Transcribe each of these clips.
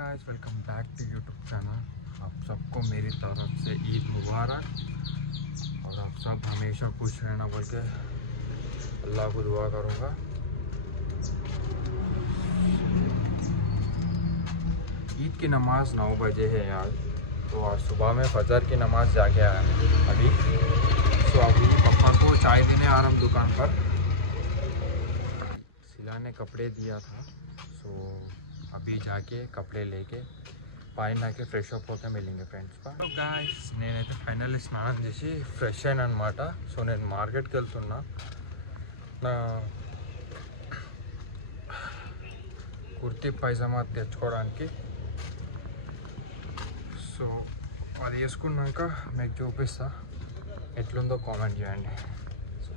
Guys, welcome back to YouTube channel. आप सबको मेरी तरफ से ईद मुबारक और आप सब हमेशा खुश रहना बोल के अल्लाह को दुआ करूँगा। ईद की नमाज़ 9 बजे है यार, तो आज सुबह में फजर की नमाज़ जाके आया अभी। तो अभी पापा को चाय देने आ रहा हूँ दुकान पर। सिला ने कपड़े दिया था, सो अभी जाके कपड़े लेके పైన నాకే ఫ్రెష్ అప్ అవుతా మిలింగే ఫ్రెండ్స్. సో గాయ్స్, నేనైతే ఫైనల్లీ స్నానం చేసి ఫ్రెష్ అయినా అనమాట. సో నేను మార్కెట్కి వెళ్తున్నా నా కుర్తీ పైజామా తెచ్చుకోవడానికి. సో అది వేసుకున్నాక మీకు చూపిస్తా ఎట్లుందో కామెంట్ చేయండి. సో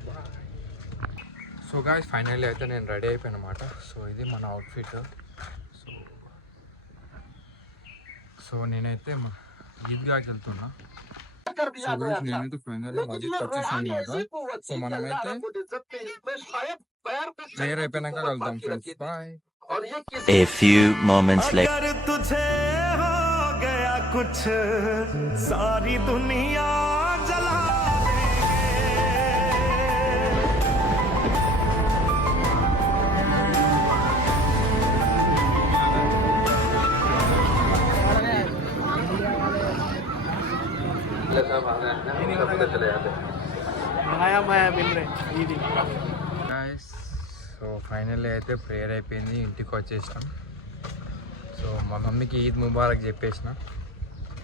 సో గాయ్స్, ఫైనల్లీ అయితే నేను రెడీ అయిపోయాను అనమాట. సో ఇది మన అవుట్ఫిట్. సో నేనైతే ఈద్గాకి వెళ్తున్నా. సో గైస్, నేనైతే ఫైనల్లీ మస్జిద్కి వచ్చేసాను అనమాట. సో మనమైతే ప్రేయర్ అయిపోయినాక కలుద్దాం friends. Bye. A few moments later. अगर तुझे हो गया कुछ सारी दुनिया जला గాయస్, సో ఫైనల్లీ అయితే ప్రేయర్ అయిపోయింది, ఇంటికి వచ్చేసినాం. సో మా మమ్మీకి ఈద్ ముబారక్ చెప్పేసిన.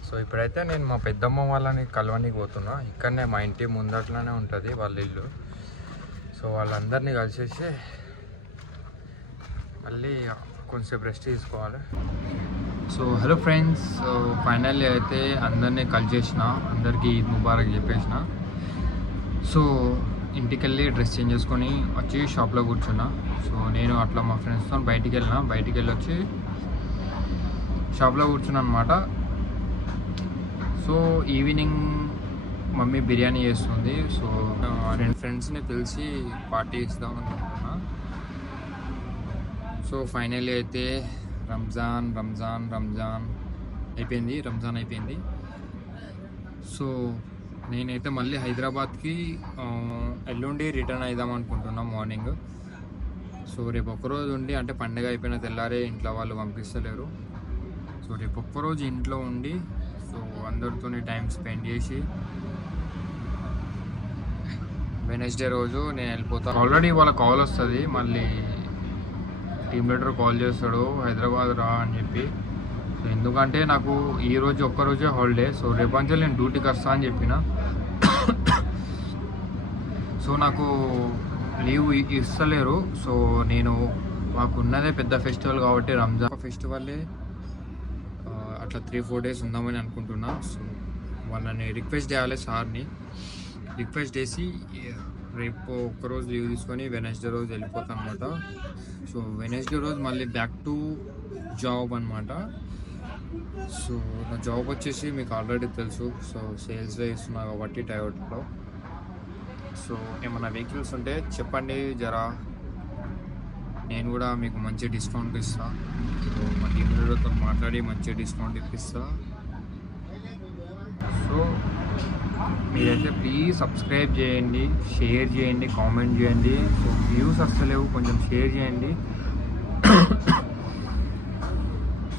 సో ఇప్పుడైతే నేను మా పెద్దమ్మ వాళ్ళని కలవనికి పోతున్నా. ఇక్కడనే మా ఇంటి ముందట్లోనే ఉంటుంది వాళ్ళ ఇల్లు. సో వాళ్ళందరినీ కలిసేసి మళ్ళీ కొంచెంసేపు రెస్ట్ తీసుకోవాలి. So hello friends, so finally అయితే అందరినీ కలిసేసిన, అందరికీ ఈద్ ముబారక్ చెప్పేసిన. సో ఇంటికి వెళ్ళి డ్రెస్ చేంజ్ చేసుకొని వచ్చి షాప్లో కూర్చున్నా. సో నేను అట్లా మా ఫ్రెండ్స్తో బయటికి వెళ్ళి వచ్చి షాప్లో కూర్చున్నా అనమాట. సో ఈవినింగ్ మమ్మీ బిర్యానీ చేస్తుంది. సో రెండు ఫ్రెండ్స్ని పిలిచి పార్టీ ఇస్తాం అనుకుంటున్నా. సో ఫైనల్లీ అయితే రంజాన్ అయిపోయింది. సో నేనైతే మళ్ళీ హైదరాబాద్కి ఎల్లుండి రిటర్న్ అవుదాం అనుకుంటున్నాం మార్నింగ్. సో రేపు ఒక్కరోజు ఉండి, అంటే పండుగ అయిపోయిన తెల్లారే ఇంట్లో వాళ్ళు పంపిస్తలేరు. సో రేపు ఒక్కరోజు ఇంట్లో ఉండి, సో అందరితో టైం స్పెండ్ చేసి వెనస్డే రోజు నేను వెళ్ళిపోతాను. ఆల్రెడీ వాళ్ళ కాల్ వస్తుంది, మళ్ళీ టీమ్ లీడర్ కాల్ చేస్తాడు హైదరాబాద్ రా అని చెప్పి. సో ఎందుకంటే నాకు ఈరోజు ఒక్కరోజే హాలిడే. సో రేపంచే నేను డ్యూటీకి వస్తా అని చెప్పిన. సో నాకు లీవ్ ఇస్తలేరు. సో నేను మాకున్నదే పెద్ద ఫెస్టివల్ కాబట్టి రంజాన్ ఫెస్టివల్లే అట్లా 3-4 డేస్ ఉందామని అనుకుంటున్నా. సో వాళ్ళని రిక్వెస్ట్ చేయాలి, సార్ని రిక్వెస్ట్ చేసి రేపు ఒక్కరోజు లీవ్ తీసుకొని వెనస్డే రోజు వెళ్ళిపోతాను అనమాట. సో వెనస్డే రోజు మళ్ళీ బ్యాక్ టు జాబ్ అనమాట. సో నా జాబ్ వచ్చేసి మీకు ఆల్రెడీ తెలుసు. సో సేల్స్లో ఇస్తున్నా కాబట్టి టయోటాలో. సో ఏమన్నా వెహికల్స్ ఉంటే చెప్పండి జరా, నేను కూడా మీకు మంచి డిస్కౌంట్ ఇస్తాను. సో మా టీమ్ లీడర్తో మాట్లాడి మంచి డిస్కౌంట్ ఇప్పిస్తా. సో మీరైతే ప్లీజ్ సబ్స్క్రైబ్ చేయండి, షేర్ చేయండి, కామెంట్ చేయండి. సో వ్యూస్ వస్తలేవు, కొంచెం షేర్ చేయండి.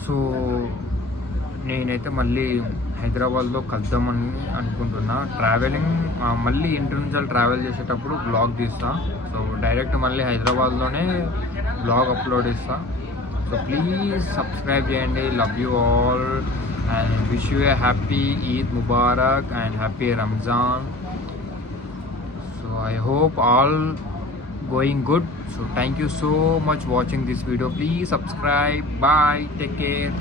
సో నేనైతే మళ్ళీ హైదరాబాద్లో కలుద్దామని అనుకుంటున్నా. ట్రావెలింగ్ మళ్ళీ ఇంటర్నేషనల్ ట్రావెల్ చేసేటప్పుడు బ్లాగ్ తీస్తా. సో డైరెక్ట్ మళ్ళీ హైదరాబాద్లోనే బ్లాగ్ అప్లోడ్ ఇస్తా. సో ప్లీజ్ సబ్స్క్రైబ్ చేయండి. Love you all and wish you a happy Eid Mubarak and happy Ramzan. So I hope all going good. So thank you so much watching this video. Please subscribe. Bye, take care.